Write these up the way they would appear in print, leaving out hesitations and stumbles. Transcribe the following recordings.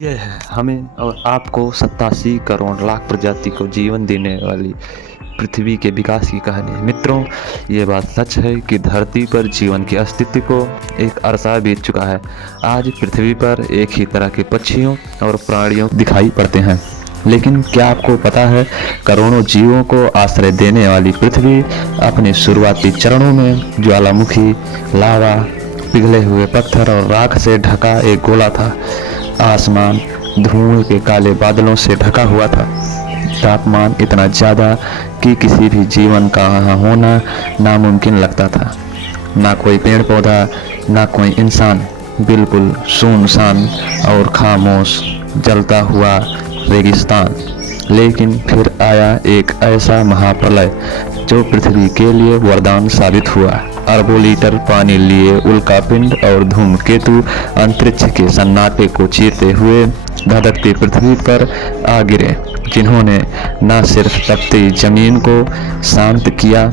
यह है हमें और आपको 87 करोड़ लाख प्रजाति को जीवन देने वाली पृथ्वी के विकास की कहानी। मित्रों, ये बात सच है कि धरती पर जीवन के अस्तित्व को एक अरसा बीत चुका है। आज पृथ्वी पर एक ही तरह के पक्षियों और प्राणियों दिखाई पड़ते हैं, लेकिन क्या आपको पता है, करोड़ों जीवों को आश्रय देने वाली पृथ्वी अपने शुरुआती चरणों में ज्वालामुखी, लावा, पिघले हुए पत्थर और राख से ढका एक गोला था। आसमान धूल के काले बादलों से ढका हुआ था। तापमान इतना ज़्यादा कि किसी भी जीवन का वहाँ होना नामुमकिन लगता था। ना कोई पेड़ पौधा, ना कोई इंसान, बिल्कुल सुनसान और खामोश जलता हुआ रेगिस्तान। लेकिन फिर आया एक ऐसा महाप्रलय जो पृथ्वी के लिए वरदान साबित हुआ। अरबों लीटर पानी लिए उल्कापिंड और धूमकेतु अंतरिक्ष के सन्नाटे को चीरते हुए धधकती पृथ्वी पर आ गिरे, जिन्होंने न सिर्फ तपती जमीन को शांत किया,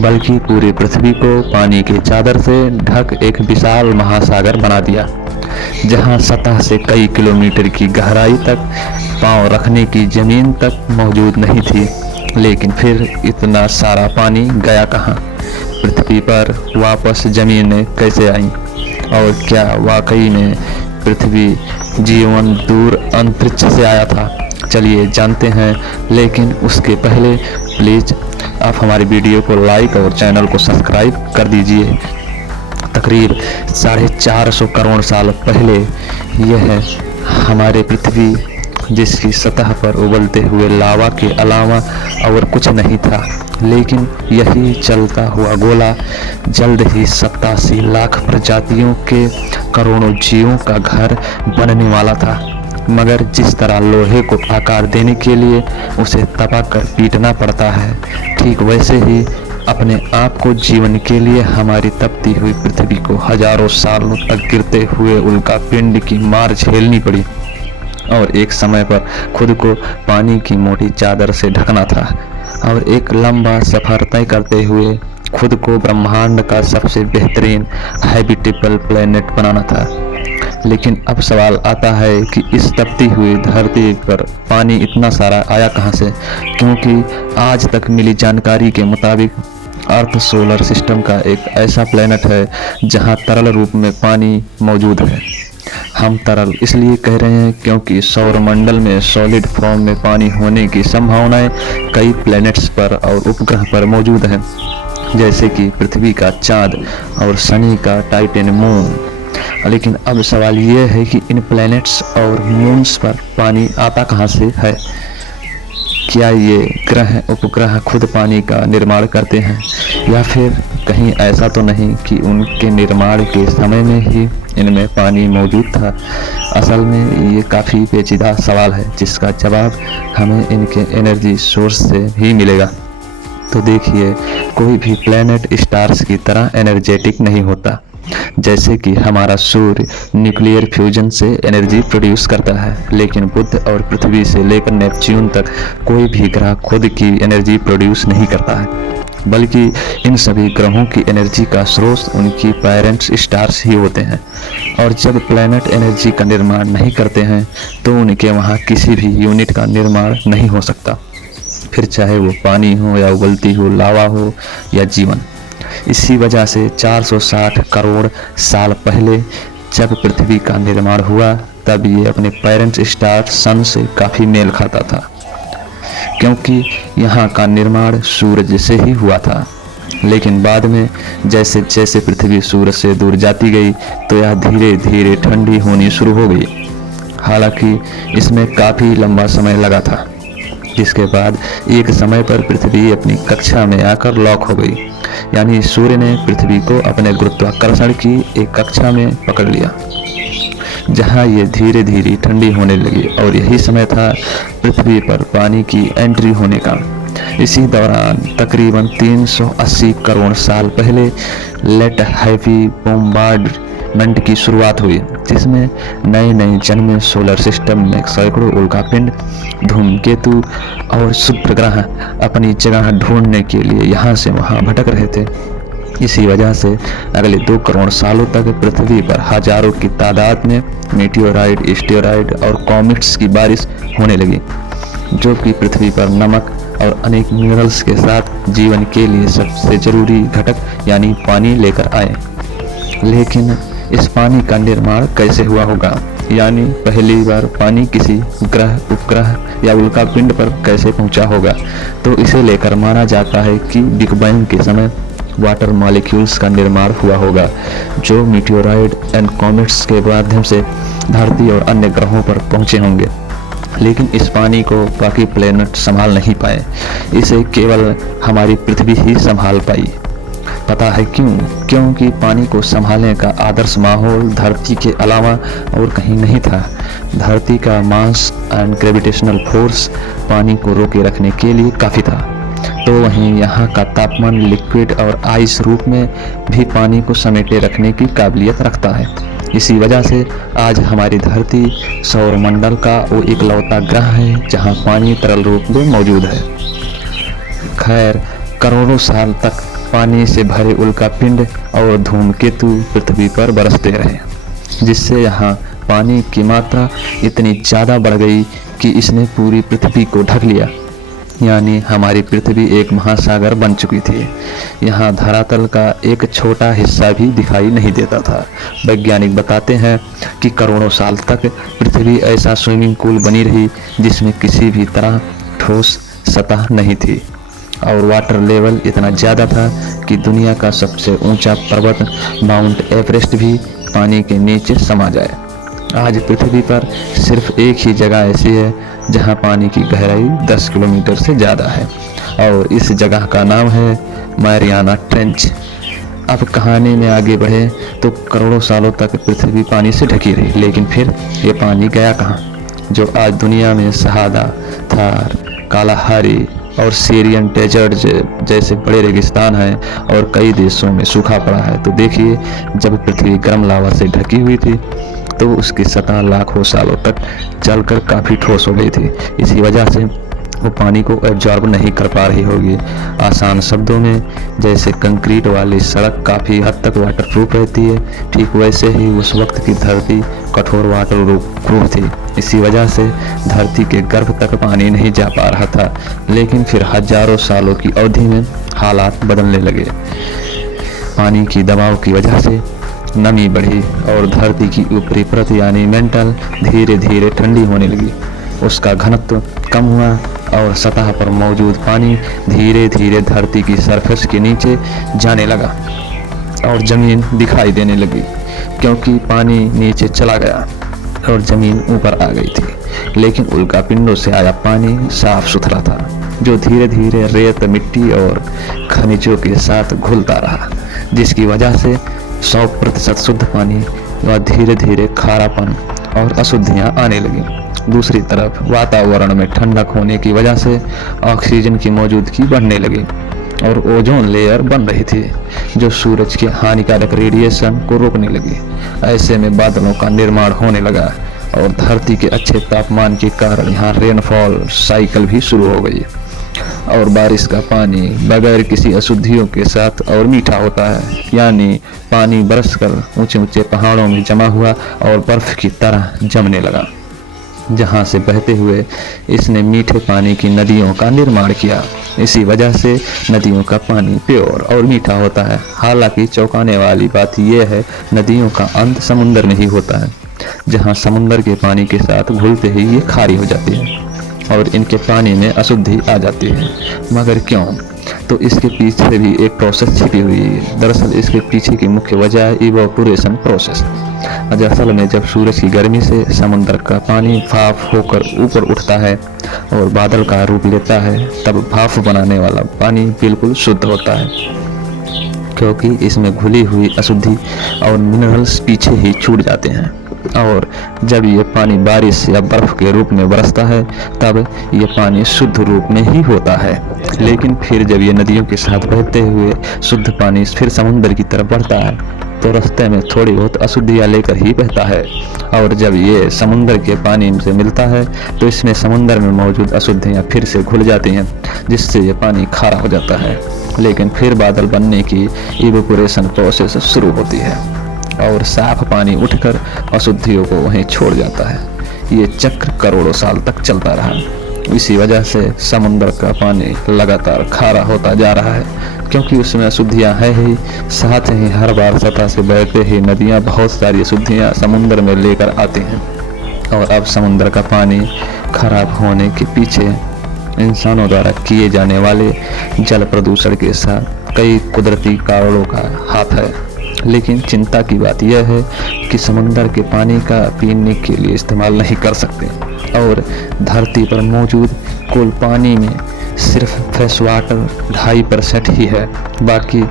बल्कि पूरी पृथ्वी को पानी की चादर से ढक एक विशाल महासागर बना दिया, जहां सतह से कई किलोमीटर की गहराई तक पांव रखने की जमीन तक मौजूद नहीं थी। लेकिन फिर इतना सारा पानी गया कहाँ? पृथ्वी पर वापस जमीनें कैसे आईं? और क्या वाकई में पृथ्वी जीवन दूर अंतरिक्ष से आया था? चलिए जानते हैं, लेकिन उसके पहले प्लीज़ आप हमारी वीडियो को लाइक और चैनल को सब्सक्राइब कर दीजिए। तकरीब 450 करोड़ साल पहले यह हमारे पृथ्वी, जिसकी सतह पर उबलते हुए लावा के अलावा और कुछ नहीं था, लेकिन यही चलता हुआ गोला जल्द ही 87 लाख प्रजातियों के करोड़ों जीवों का घर बनने वाला था। मगर जिस तरह लोहे को आकार देने के लिए उसे तपाकर पीटना पड़ता है, ठीक वैसे ही अपने आप को जीवन के लिए हमारी तपती हुई पृथ्वी को हजारों सालों तक गिरते हुए उल्कापिंड की मार झेलनी पड़ी। और एक समय पर खुद को पानी की मोटी चादर से ढकना था और एक लंबा सफर तय करते हुए खुद को ब्रह्मांड का सबसे बेहतरीन हैबिटेबल प्लेनेट बनाना था। लेकिन अब सवाल आता है कि इस तपती हुई धरती पर पानी इतना सारा आया कहाँ से? क्योंकि आज तक मिली जानकारी के मुताबिक अर्थ सोलर सिस्टम का एक ऐसा प्लेनेट है जहाँ तरल रूप में पानी मौजूद है। हम तरल इसलिए कह रहे हैं क्योंकि सौरमंडल में सॉलिड फॉर्म में पानी होने की संभावनाएं कई प्लैनेट्स पर और उपग्रह पर मौजूद हैं, जैसे कि पृथ्वी का चांद और शनि का टाइटन मून। लेकिन अब सवाल यह है कि इन प्लैनेट्स और मून्स पर पानी आता कहाँ से है? क्या ये ग्रह उपग्रह खुद पानी का निर्माण करते हैं, या फिर कहीं ऐसा तो नहीं कि उनके निर्माण के समय में ही इनमें पानी मौजूद था? असल में ये काफ़ी पेचीदा सवाल है, जिसका जवाब हमें इनके एनर्जी सोर्स से ही मिलेगा। तो देखिए, कोई भी प्लेनेट स्टार्स की तरह एनर्जेटिक नहीं होता। जैसे कि हमारा सूर्य न्यूक्लियर फ्यूजन से एनर्जी प्रोड्यूस करता है, लेकिन बुध और पृथ्वी से लेकर नेपच्यून तक कोई भी ग्रह खुद की एनर्जी प्रोड्यूस नहीं करता है, बल्कि इन सभी ग्रहों की एनर्जी का स्रोत उनकी पेरेंट्स स्टार्स ही होते हैं। और जब प्लैनेट एनर्जी का निर्माण नहीं करते हैं तो उनके वहाँ किसी भी यूनिट का निर्माण नहीं हो सकता, फिर चाहे वो पानी हो या उबलती हो लावा हो या जीवन। इसी वजह से 460 करोड़ साल पहले जब पृथ्वी का निर्माण हुआ, तब ये अपने पेरेंट्स स्टार सन से काफ़ी मेल खाता था, क्योंकि यहाँ का निर्माण सूरज से ही हुआ था। लेकिन बाद में जैसे जैसे पृथ्वी सूरज से दूर जाती गई, तो यह धीरे धीरे ठंडी होनी शुरू हो गई। हालांकि इसमें काफ़ी लंबा समय लगा था, जिसके बाद एक समय पर पृथ्वी अपनी कक्षा में आकर लॉक हो गई, यानी सूर्य ने पृथ्वी को अपने गुरुत्वाकर्षण की एक कक्षा में पकड़ लिया, जहां ये धीरे धीरे ठंडी होने लगी। और यही समय था पृथ्वी पर पानी की एंट्री होने का। इसी दौरान तकरीबन 380 करोड़ साल पहले लेट हैवी बॉम्बार्डमेंट की शुरुआत हुई, जिसमें नए नए जन्मे सोलर सिस्टम में सैकड़ों उल्कापिंड, धूमकेतु और शुक्र ग्रह अपनी जगह ढूंढने के लिए यहाँ से वहाँ भटक रहे थे। इसी वजह से अगले 2 करोड़ सालों तक पृथ्वी पर हजारों की तादाद में मीटियोराइड, एस्टेरॉइड और कॉमेट्स की बारिश होने लगी, जो कि पृथ्वी पर नमक और अनेक मिनरल्स के साथ जीवन के लिए सबसे जरूरी घटक यानी पानी लेकर आए। लेकिन इस पानी का निर्माण कैसे हुआ होगा, यानी पहली बार पानी किसी ग्रह, उपग्रह या उल्कापिंड पर कैसे पहुंचा होगा, तो इसे लेकर माना जाता है कि बिग बैंग के समय वाटर मॉलिक्यूल्स का निर्माण हुआ होगा, जो मीटियोराइड एंड कॉमेट्स के माध्यम से धरती और अन्य ग्रहों पर पहुंचे होंगे। लेकिन इस पानी को बाकी प्लेनेट संभाल नहीं पाए, इसे केवल हमारी पृथ्वी ही संभाल पाई। पता है क्यों? क्योंकि पानी को संभालने का आदर्श माहौल धरती के अलावा और कहीं नहीं था। धरती का मास एंड ग्रेविटेशनल फोर्स पानी को रोके रखने के लिए काफ़ी था, तो वहीं यहाँ का तापमान लिक्विड और आइस रूप में भी पानी को समेटे रखने की काबिलियत रखता है। इसी वजह से आज हमारी धरती सौरमंडल का वो इकलौता ग्रह है जहाँ पानी तरल रूप में मौजूद है। खैर, करोड़ों साल तक पानी से भरे उल्कापिंड और धूमकेतु पृथ्वी पर बरसते रहे, जिससे यहाँ पानी की मात्रा इतनी ज़्यादा बढ़ गई कि इसने पूरी पृथ्वी को ढक लिया, यानी हमारी पृथ्वी एक महासागर बन चुकी थी। यहाँ धरातल का एक छोटा हिस्सा भी दिखाई नहीं देता था। वैज्ञानिक बताते हैं कि करोड़ों साल तक पृथ्वी ऐसा स्विमिंग पूल बनी रही जिसमें किसी भी तरह ठोस सतह नहीं थी, और वाटर लेवल इतना ज़्यादा था कि दुनिया का सबसे ऊंचा पर्वत माउंट एवरेस्ट भी पानी के नीचे समा जाए। आज पृथ्वी पर सिर्फ एक ही जगह ऐसी है जहां पानी की गहराई 10 किलोमीटर से ज़्यादा है, और इस जगह का नाम है मैरियाना ट्रेंच। अब कहानी में आगे बढ़े तो करोड़ों सालों तक पृथ्वी पानी से ढकी रही, लेकिन फिर ये पानी गया कहाँ? जो आज दुनिया में सहारा, थार, कालाहारी और सीरियन डेजर्ट जैसे बड़े रेगिस्तान हैं और कई देशों में सूखा पड़ा है। तो देखिए, जब पृथ्वी गर्म लावा से ढकी हुई थी तो उसकी सतह लाखों सालों तक जलकर काफ़ी ठोस हो गई थी। इसी वजह से वो पानी को एब्जॉर्ब नहीं कर पा रही होगी। आसान शब्दों में, जैसे कंक्रीट वाली सड़क काफ़ी हद तक वाटरप्रूफ रहती है, ठीक वैसे ही उस वक्त की धरती कठोर वाटरप्रूफ थी। इसी वजह से धरती के गर्भ तक पानी नहीं जा पा रहा था। लेकिन फिर हजारों सालों की अवधि में हालात बदलने लगे। पानी की दबाव की वजह से नमी बढ़ी और धरती की ऊपरी परत यानी मेंटल धीरे धीरे ठंडी होने लगी। उसका घनत्व कम हुआ और सतह पर मौजूद पानी धीरे धीरे धरती की सरफेस के नीचे जाने लगा और ज़मीन दिखाई देने लगी, क्योंकि पानी नीचे चला गया और ज़मीन ऊपर आ गई थी। लेकिन उल्कापिंडों से आया पानी साफ सुथरा था, जो धीरे धीरे रेत, मिट्टी और खनिजों के साथ घुलता रहा, जिसकी वजह से 100% शुद्ध पानी व धीरे धीरे खारापन और अशुद्धियाँ आने लगी। दूसरी तरफ वातावरण में ठंडक होने की वजह से ऑक्सीजन की मौजूदगी बढ़ने लगी और ओजोन लेयर बन रही थी, जो सूरज के हानिकारक रेडिएशन को रोकने लगी। ऐसे में बादलों का निर्माण होने लगा और धरती के अच्छे तापमान के कारण यहाँ रेनफॉल साइकिल भी शुरू हो गई और बारिश का पानी बगैर किसी अशुद्धियों के साथ और मीठा होता है, यानी पानी बरसकर ऊंचे ऊंचे पहाड़ों में जमा हुआ और बर्फ की तरह जमने लगा, जहां से बहते हुए इसने मीठे पानी की नदियों का निर्माण किया। इसी वजह से नदियों का पानी प्योर और मीठा होता है। हालांकि चौंकाने वाली बात यह है, नदियों का अंत समुद्र में ही होता है, जहां समुद्र के पानी के साथ घुलते ही ये खारी हो जाती है और इनके पानी में अशुद्धि आ जाती है। मगर क्यों? तो इसके पीछे भी एक प्रोसेस छिपी हुई है। दरअसल इसके पीछे की मुख्य वजह है इवोपोरेशन प्रोसेस। असल में जब सूरज की गर्मी से समुद्र का पानी भाप होकर ऊपर उठता है और बादल का रूप लेता है, तब भाप बनाने वाला पानी बिल्कुल शुद्ध होता है, क्योंकि इसमें घुली हुई अशुद्धि और मिनरल्स पीछे ही छूट जाते हैं। और जब ये पानी बारिश या बर्फ के रूप में बरसता है, तब ये पानी शुद्ध रूप में ही होता है। लेकिन फिर जब ये नदियों के साथ बहते हुए शुद्ध पानी फिर समुद्र की तरफ बढ़ता है, तो रास्ते में थोड़ी बहुत अशुद्धियाँ लेकर ही बहता है। और जब ये समुद्र के पानी से मिलता है, तो इसमें समुद्र में मौजूद अशुद्धियाँ फिर से घुल जाती हैं, जिससे ये पानी खारा हो जाता है लेकिन फिर बादल बनने की इवेपोरेशन प्रोसेस शुरू होती है और साफ पानी उठकर अशुद्धियों को वहीं छोड़ जाता है। ये चक्र करोड़ों साल तक चलता रहा। इसी वजह से समुद्र का पानी लगातार खारा होता जा रहा है, क्योंकि उसमें अशुद्धियाँ है ही, साथ ही हर बार सतह से बहते ही नदियाँ बहुत सारी अशुद्धियाँ समुद्र में लेकर आती हैं। और अब समुद्र का पानी खराब होने के पीछे इंसानों द्वारा किए जाने वाले जल प्रदूषण के साथ कई कुदरती कारणों का हाथ है। लेकिन चिंता की बात यह है कि समुद्र के पानी का पीने के लिए इस्तेमाल नहीं कर सकते और धरती पर मौजूद कुल पानी में सिर्फ फ्रेश वाटर 2.5% ही है। बाकी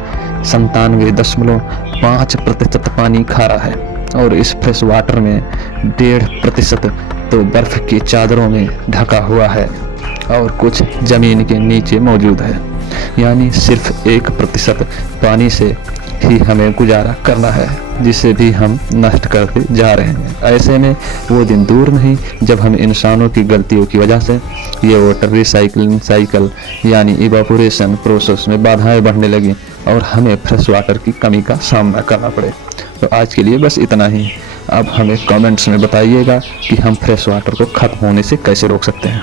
97.5% पानी खारा है और इस फ्रेश वाटर में 1.5% तो बर्फ की चादरों में ढका हुआ है और कुछ जमीन के नीचे मौजूद है। यानी सिर्फ 1% पानी से ही हमें गुजारा करना है, जिसे भी हम नष्ट करते जा रहे हैं। ऐसे में वो दिन दूर नहीं जब हम इंसानों की गलतियों की वजह से ये वाटर रिसाइकलिंग साइकिल यानी इवापोरेशन प्रोसेस में बाधाएं बढ़ने लगी और हमें फ्रेश वाटर की कमी का सामना करना पड़े। तो आज के लिए बस इतना ही। अब हमें कमेंट्स में बताइएगा कि हम फ्रेश वाटर को खत्म होने से कैसे रोक सकते हैं।